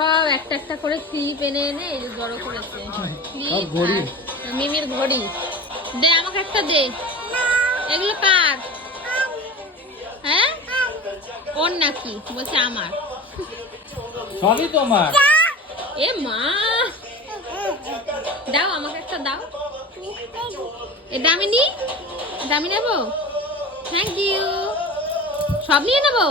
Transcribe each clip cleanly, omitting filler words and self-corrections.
সব একটা একটা করে ক্লিপ এনে এনে এই যে জড়ো করেছে। ক্লিপ আর মিমির ঘড়ি। দে আমাকে একটা দে। এগুলো কার? হ্যাঁ ওর নাকি? বলছে আমার। সবই তোমার। এ মা, দাও আমাকে একটা দাও। এ দামিনী, দামি নেবো? Thank you. সব নিয়ে নেবো?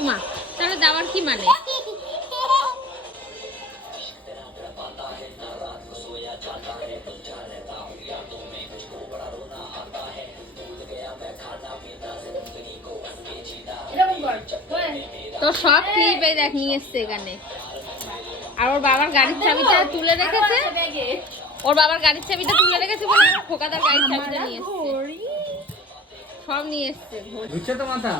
ওমা, তাহলে দেওয়ার কি মানে? তো সব ক্লিপে দেখ নিয়ে এসছে এখানে। আর ওর বাবার গাড়ির চাবিটা তুলে রেখেছে। ওর বাবার গাড়ির চাবিটা তুলে রেখেছে বলে খোকাদার গাড়ির চাবিটা নিয়ে এসছে। সব নিয়ে এসছে। বুঝছে তো মাথা।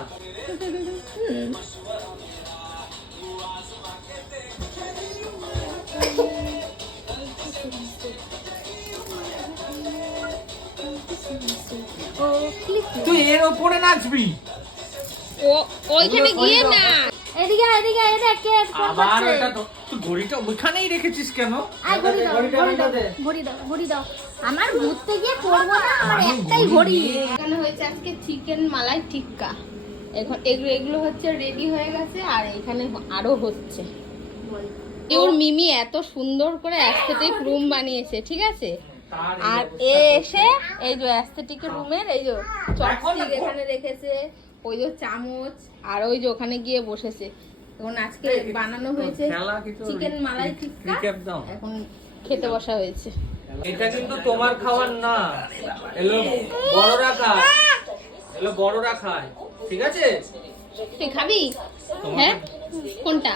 তুই এর উপরে নাচবি? ও ওইখানে গিয়ে না। এদিকে এদিকে এদিকে কে ফোন আবার করছে? এটা তো তুই ঘড়িটা ওখানেই রেখেছিস কেন? আই ঘড়ি দাও, ঘড়ি দাও। আমার ঘুরতে গিয়ে পড়বো না, আমার একটাই ঘড়ি। এখানে হয়েছে আজকে চিকেন মালাই টিক্কা। এখন এগুলো হচ্ছে রেডি হয়ে গেছে আর এখানে আরো হচ্ছে। ওর মিমি এত সুন্দর করে অ্যাস্থেটিক রুম বানিয়েছে, ঠিক আছে? আর এসে এই যে অ্যাস্থেটিক রুমের এই যে চপস্টিক এখানে রেখেছে, ওই যে চামচ, আর ওই যে ওখানে গিয়ে বসেছে। এখন আজকে বানানো হয়েছে চিকেন মালাই টিক্কা, এখন খেতে বসা হয়েছে। এটা কিন্তু তোমার খাবার না, এলো বড়রা খায়, এলো বড়রা খায়, ঠিক আছে? তুই খাবি? হ্যাঁ কোনটা?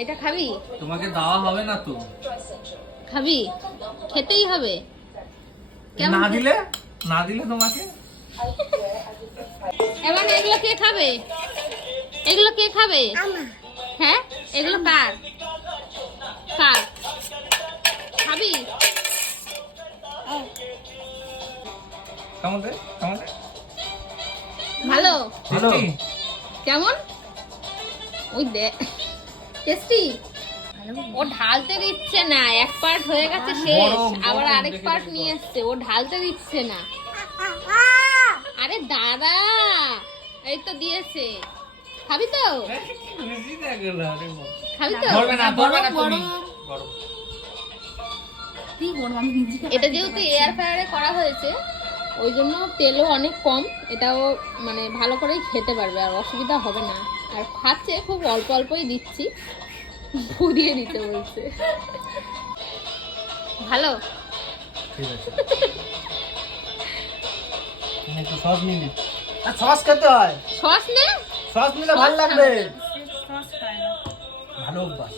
এটা খাবি? তোমাকে দেওয়া হবে না তো। খাবি? খেতেই হবে। না দিলে না দিলে তোমাকে। এবার এগুলো কে খাবে? এগুলো কে খাবে? হ্যাঁ এগুলো কার? কার খাবি? কেমন রে? কেমন? ভালো? ভালো। কেমন? ওই দে টেস্টি। ও ঢালতে দিচ্ছে না, এক পার্ট হয়ে গেছে শেষ, আবার আরেক পার্ট নিয়ে আসছে। ও ঢালতে দিচ্ছে না। আরে দাদা, এই তো দিয়েছে। খাবি তো? খাবি তো? ধরবে না, ধরবে না তুমি। এটা যেহেতু এয়ার ফ্রায়ারে করা হয়েছে, ওই জন্য তেলও অনেক কম। এটাও মানে ভালো করেই খেতে পারবে, আর অসুবিধা হবে না। আর খাচ্ছে খুব অল্প অল্পই দিচ্ছি, ভরিয়ে দিতে বলছে। ভালো? ঠিক আছে। একটু সস নিবি? আর সস খেতে হয়। সস নে, সস নিলে ভালো লাগবে। ভালো অভ্যাস।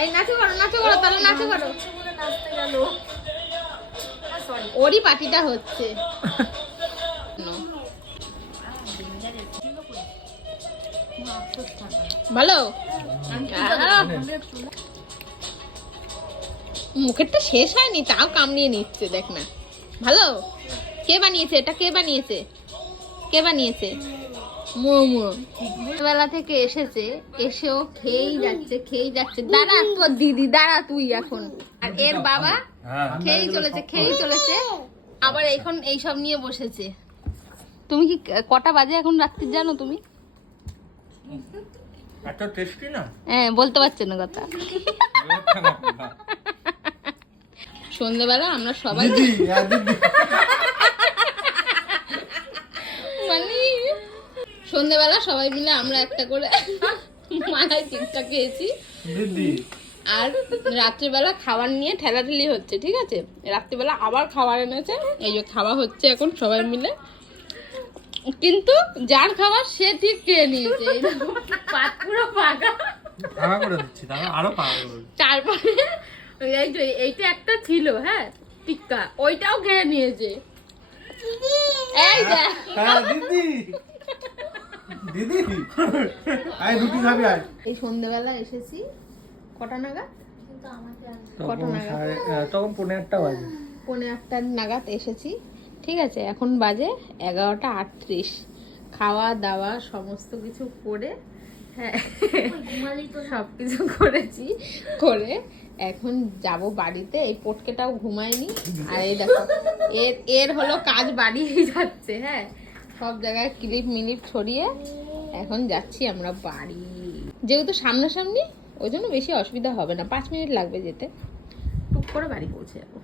এই নাচো করো, নাচো করো, তাহলে নাচো করো। ওরই পার্টিটা হচ্ছে। ভালো? মুখেরটা শেষ হয়নি তাও কামড়িয়ে নিচ্ছে, দেখ না। ভালো? কে বানিয়েছে এটা? কে বানিয়েছে? কে বানিয়েছে? মোমো। বেলা থেকে এসেছে, এসেও খেয়েই যাচ্ছে, খেয়েই যাচ্ছে। দাঁড়া তোর দিদি, দাঁড়া তুই এখন। আর এর বাবা খেয়েই চলেছে, খেয়েই চলেছে। আবার এখন এইসব নিয়ে বসেছে। তুমি কি কটা বাজে এখন রাত্রি জানো তুমি? এত টেস্টি না? হ্যাঁ বলতে পারছে না কথা। সন্ধ্যেবেলা আমরা সবাই মানে সন্ধ্যেবেলা সবাই মিলে আমরা একটা করে মালাই টিক্কা খেয়েছি। আর রাত্রিবেলা খাবার নিয়ে ঠেলাঠেলি হচ্ছে, ঠিক আছে? রাত্রিবেলা আবার খাবার এনেছে, এই যে খাওয়া হচ্ছে এখন সবাই মিলে। কিন্তু যার খাবার সে ঠিক খেয়ে নিয়েছে, পুরো পাকা করে দিচ্ছি, আরো পাকা করে। তারপরে এই যে এইটা একটা ছিল, হ্যাঁ টিক্কা, ওইটাও খেয়ে নিয়েছে। এই দেখ দিদি, দিদি আয় রুটি খাবি আয়। এই সন্ধ্যেবেলা এসেছি কটা নাগাদ? তখন 1:45 বাজে। 1:45 নাগাদ এসেছি, ঠিক আছে? এখন বাজে 11:38। খাওয়া দাওয়া সমস্ত কিছু করে, হ্যাঁ ঘুমালেই তো সব কিছু করেছি, করে এখন যাব বাড়িতে। এই পটকেটাও ঘুমায়নি। আর এই দেখো এর হলো কাজ বাড়িয়েই যাচ্ছে। হ্যাঁ, সব জায়গায় ক্লিপ মিলিপ ছড়িয়ে এখন যাচ্ছি আমরা বাড়ি। যেহেতু সামনাসামনি, ওই জন্য বেশি অসুবিধা হবে না, 5 মিনিট লাগবে যেতে, টুক করে বাড়ি পৌঁছে যাবো।